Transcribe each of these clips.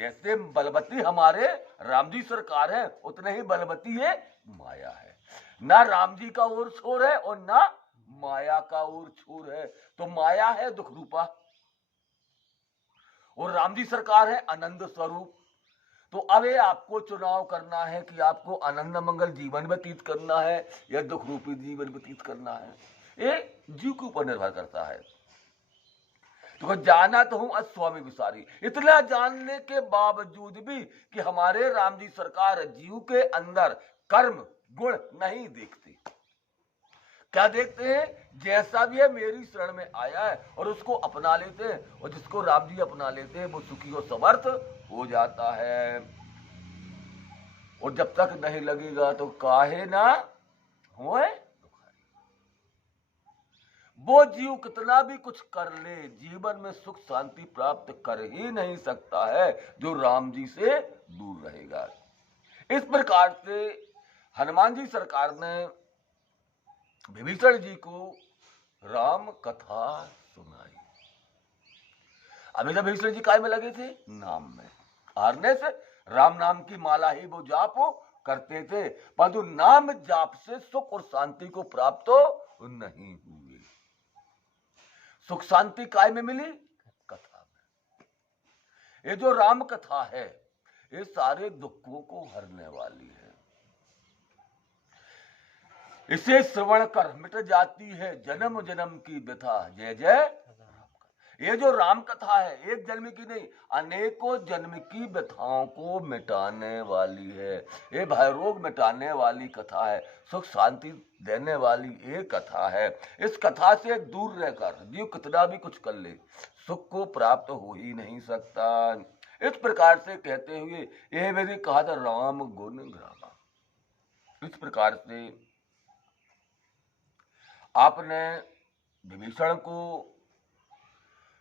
जैसे बलवती हमारे राम जी सरकार है, उतने ही बलवती ये माया है। ना राम जी का और छोर है और ना माया का और छोर है। तो माया है दुख रूपा और राम जी सरकार है आनंद स्वरूप। तो अब ये आपको चुनाव करना है कि आपको आनंद मंगल जीवन व्यतीत करना है या दुख रूपी जीवन व्यतीत करना है। ये जीव के ऊपर निर्भर करता है। तो जाना तो हूं अस्वामी विसारी, इतना जानने के बावजूद भी कि हमारे राम जी सरकार जीव के अंदर कर्म गुण नहीं देखते। क्या देखते हैं? जैसा भी है मेरी शरण में आया है और उसको अपना लेते हैं, और जिसको राम जी अपना लेते हैं वो सुखी और समर्थ हो जाता है। और जब तक नहीं लगेगा तो काहे ना होए। वो जीव कितना भी कुछ कर ले, जीवन में सुख शांति प्राप्त कर ही नहीं सकता है जो राम जी से दूर रहेगा। इस प्रकार से हनुमान जी सरकार ने विभीषण जी को राम कथा सुनाई। अभी जब विभीषण जी काय में लगे थे? नाम में। हारने से राम नाम की माला ही वो जाप करते थे, परंतु नाम जाप से सुख और शांति को प्राप्त नहीं हुए। सुख शांति काय में मिली? कथा में। ये जो राम कथा है ये सारे दुखों को हरने वाली है। इसे श्रवण कर मिट जाती है जन्म जन्म की व्यथा। जय जय। ये जो राम कथा है एक जन्म की नहीं, अनेकों जन्म की व्यथाओं को मिटाने वाली है। ये भय रोग मिटाने वाली कथा है, सुख शांति देने वाली एक कथा है। इस कथा से दूर रहकर जीव कितना भी कुछ कर ले, सुख को प्राप्त हो ही नहीं सकता। इस प्रकार से कहते हुए यह मैंने कहा था राम गुण ग्रामा। इस प्रकार से आपने विभीषण को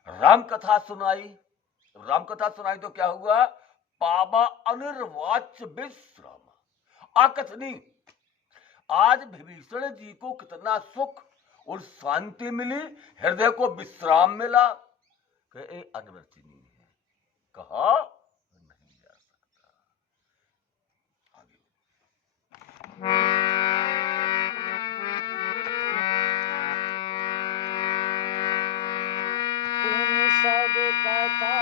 राम कथा सुनाई। राम कथा सुनाई तो क्या हुआ? पावा अनिर्वाच्य विश्राम, अकथनीय। आज विभीषण जी को कितना सुख और शांति मिली, हृदय को विश्राम मिला, कि अनिवर्चनीय है, कहा नहीं जा सकता। आगे सब कथा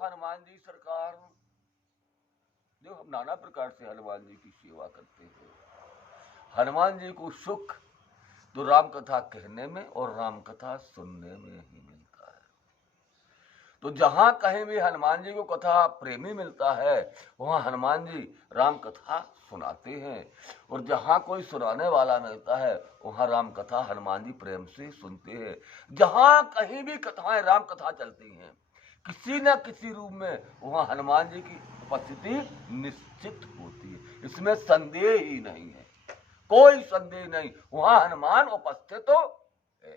हनुमान जी सरकार, जो हम नाना प्रकार से हनुमान जी की सेवा करते हैं। हनुमान जी को सुख तो राम कथा कहने में और राम कथा सुनने में ही मिलता है। तो जहां कहीं भी हनुमान जी को कथा प्रेमी मिलता है वहां हनुमान जी राम कथा सुनाते हैं, और जहां कोई सुनाने वाला मिलता है वहां राम कथा हनुमान जी प्रेम से सुनते हैं। जहां कहीं भी कथाएं राम कथा चलती हैं किसी न किसी रूप में वहां हनुमान जी की उपस्थिति निश्चित होती है, इसमें संदेह ही नहीं है, कोई संदेह नहीं, वहां हनुमान उपस्थित है।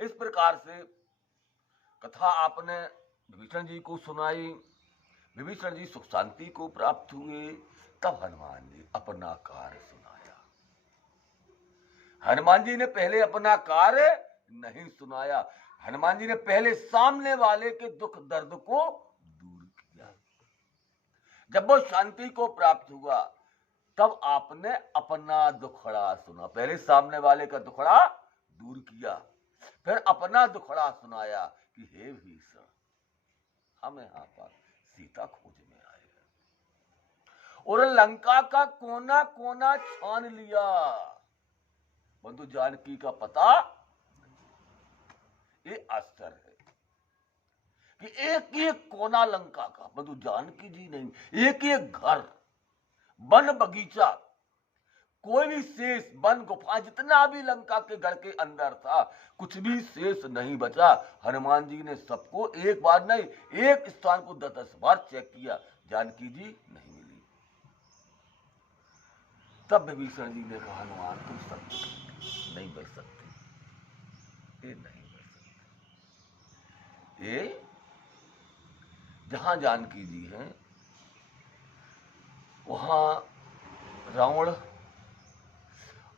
इस प्रकार से कथा आपने विभीषण जी को सुनाई, विभीषण जी सुख शांति को प्राप्त हुए। तब हनुमान जी अपना कार्य सुनाया। हनुमान जी ने पहले अपना कार्य नहीं सुनाया, हनुमान जी ने पहले सामने वाले के दुख दर्द को दूर किया। जब वो शांति को प्राप्त हुआ तब आपने अपना दुखड़ा सुना। पहले सामने वाले का दुखड़ा दूर किया, फिर अपना दुखड़ा सुनाया कि हे भीषण, हम यहाँ पर सीता खोज में आए हैं और लंका का कोना कोना छान लिया, बंधु जानकी का पता। ये आश्चर्य है कि एक एक कोना लंका का, मतलब जानकी जी नहीं, एक एक घर, वन बगीचा, कोई भी शेष, वन गुफा, जितना भी लंका के गढ़ के अंदर था, कुछ भी शेष नहीं बचा। हनुमान जी ने सबको एक बार नहीं, एक स्थान को 10 बार चेक किया, जानकी जी नहीं मिली। तब विभीषण जी ने कहा, हनुमान तुम सत्य नहीं बच सकते, ये नहीं बच सकते। ये जहां जानकी जी हैं वहां रावण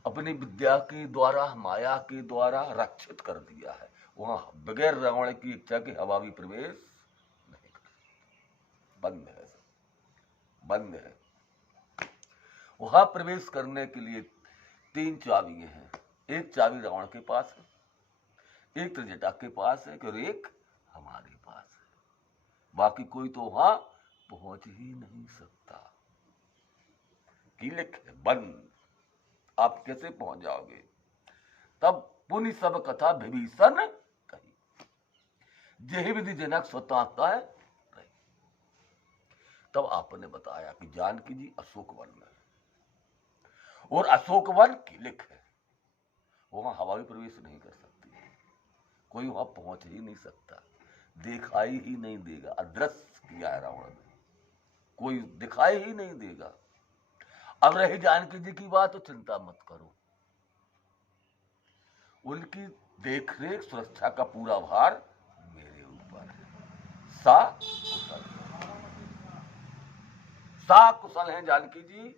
अपनी विद्या के द्वारा, माया के द्वारा रक्षित कर दिया है। वहां बगैर रावण की इच्छा के हवा भी प्रवेश नहीं कर सकती, बंद है, बंद है। वहां प्रवेश करने के लिए 3 चाबियां हैं। एक चाबी रावण के पास है, एक त्रिजटा के पास है और एक हमारे पास है। बाकी कोई तो वहां पहुंच ही नहीं सकता। कीलक है, बंद, आप कैसे पहुंच जाओगे? तब पुनि सब कथा विभीषण कही, जेहि विधि जनक स्वतंत्रता है। तब आपने बताया कि जानकी जी अशोक वन में, और अशोक वन कीलक है, वहां हवा भी प्रवेश नहीं कर सकती, कोई वहां पहुंच ही नहीं सकता, दिखाई ही नहीं देगा, अदृश्य किया है रावण ने, कोई दिखाई ही नहीं देगा। अब रही जानकी जी की बात, तो चिंता मत करो, उनकी देखरेख सुरक्षा का पूरा भार मेरे ऊपर है। सा कुशल है जानकी जी,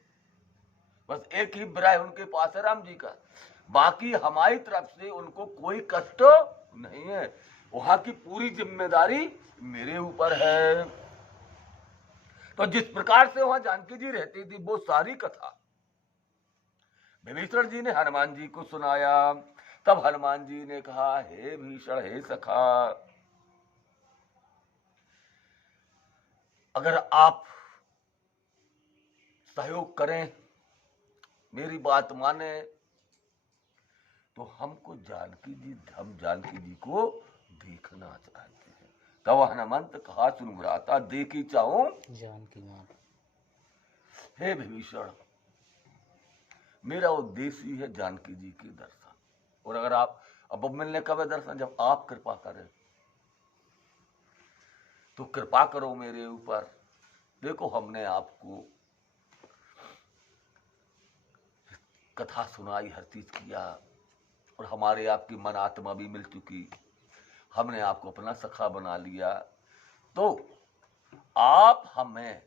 बस एक ही विरह उनके पास है राम जी का, बाकी हमारी तरफ से उनको कोई कष्ट नहीं है, वहां की पूरी जिम्मेदारी मेरे ऊपर है। तो जिस प्रकार से वहां जानकी जी रहती थी, वो सारी कथा विभीषण जी ने हनुमान जी को सुनाया। तब हनुमान जी ने कहा, हे भीषण, हे सखा, अगर आप सहयोग करें, मेरी बात माने, तो हमको जानकी जी, हम जानकी जी को देखना चाहते हैं। तब हनुमंत कहा, सुन भ्राता, देखी चाहूं जानकी मान। हे विभीषण, मेरा उद्देश्य ही है जानकी जी के दर्शन, और अगर आप, अब मिलने कब है दर्शन? जब आप कृपा करें, तो कृपा करो मेरे ऊपर। देखो, हमने आपको कथा सुनाई, हर चीज किया, और हमारे आपकी मन आत्मा भी मिल चुकी, हमने आपको अपना सखा बना लिया, तो आप हमें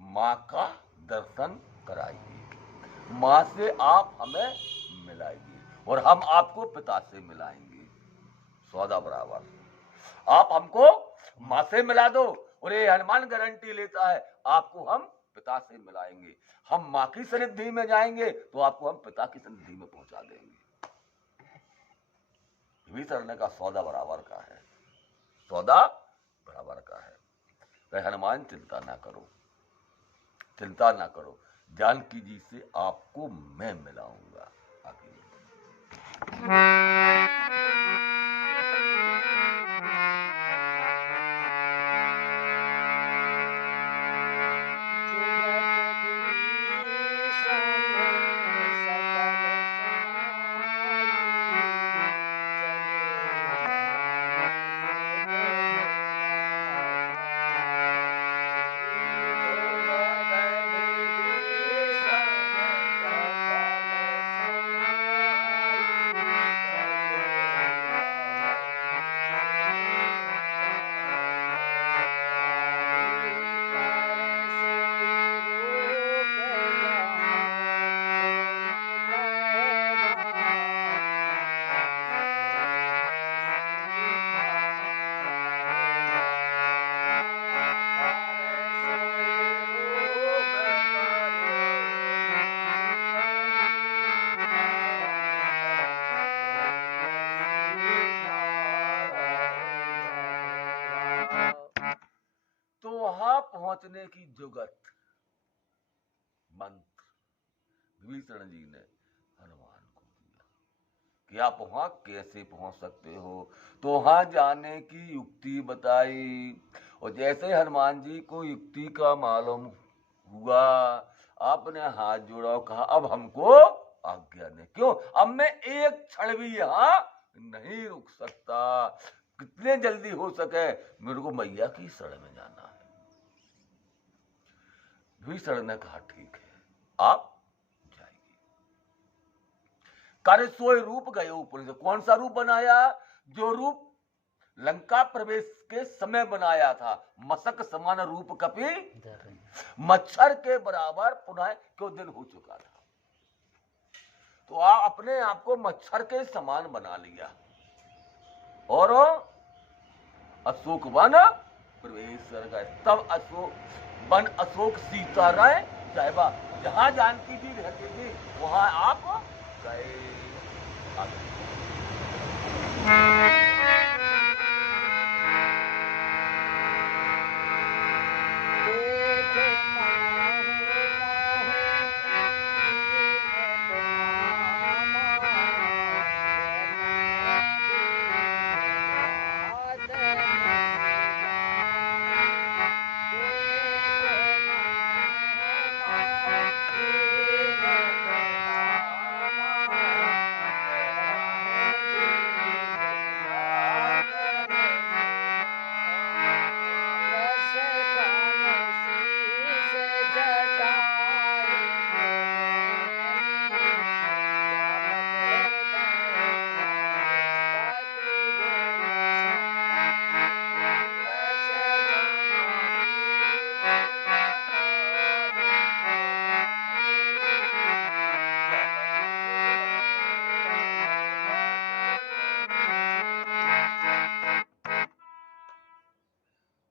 माँ का दर्शन कराइए, माँ से आप हमें मिलाइए, और हम आपको पिता से मिलाएंगे, सौदा बराबर। आप हमको माँ से मिला दो, और ये हनुमान गारंटी लेता है, आपको हम पिता से मिलाएंगे। हम माँ की सन्निधि में जाएंगे तो आपको हम पिता की सन्निधि में पहुंचा देंगे। विभीषण का सौदा बराबर का है, सौदा बराबर का है। तो हनुमान चिंता ना करो, चिंता ना करो, जानकी जी से आपको मैं मिलाऊंगा। तो वहां पहुंचने की जुगत मंत्र विभीषण जी ने हनुमान को दिया कि आप वहां कैसे पहुंच सकते हो। तो वहां जाने की युक्ति बताई, और जैसे हनुमान जी को युक्ति का मालूम हुआ, आपने हाथ जोड़ा और कहा अब हमको आज्ञा नहीं। क्यों? अब मैं एक क्षण भी यहाँ नहीं रुक सकता, कितने जल्दी हो सके मेरे को मैया की शरण में जाना है। विभीषण ने कहा ठीक है, आप जाइए। कार्य सोए रूप गए ऊपर से। कौन सा रूप बनाया? जो रूप लंका प्रवेश के समय बनाया था। मशक समान रूप कपि मच्छर के बराबर पुनः क्यों दिन हो चुका था। तो आप अपने आप को मच्छर के समान बना लिया और अशोक वन प्रवेश कर गए। तब अशोक वन अशोक सीता राय साहिबा, जहां जानकी जी रहती थी वहां आप गए।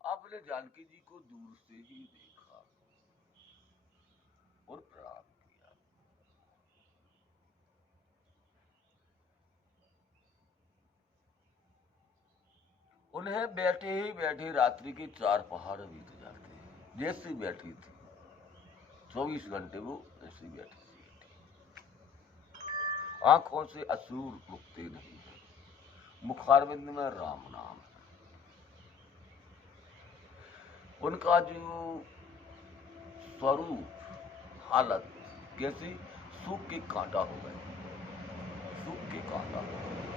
आपने जानकी जी को दूर से ही देखा और प्रणाम किया। उन्हें बैठे ही बैठे रात्रि के 4 पहाड़ बीत जाते हैं। जैसी बैठी थी 24 घंटे वो ऐसी बैठी थी। आंखों से अश्रु रुकते नहीं, मुखारविंद में राम नाम है। उनका जो स्वरूप हालत कैसी, सूख के कांटा हो गए, सूख के कांटा हो गए।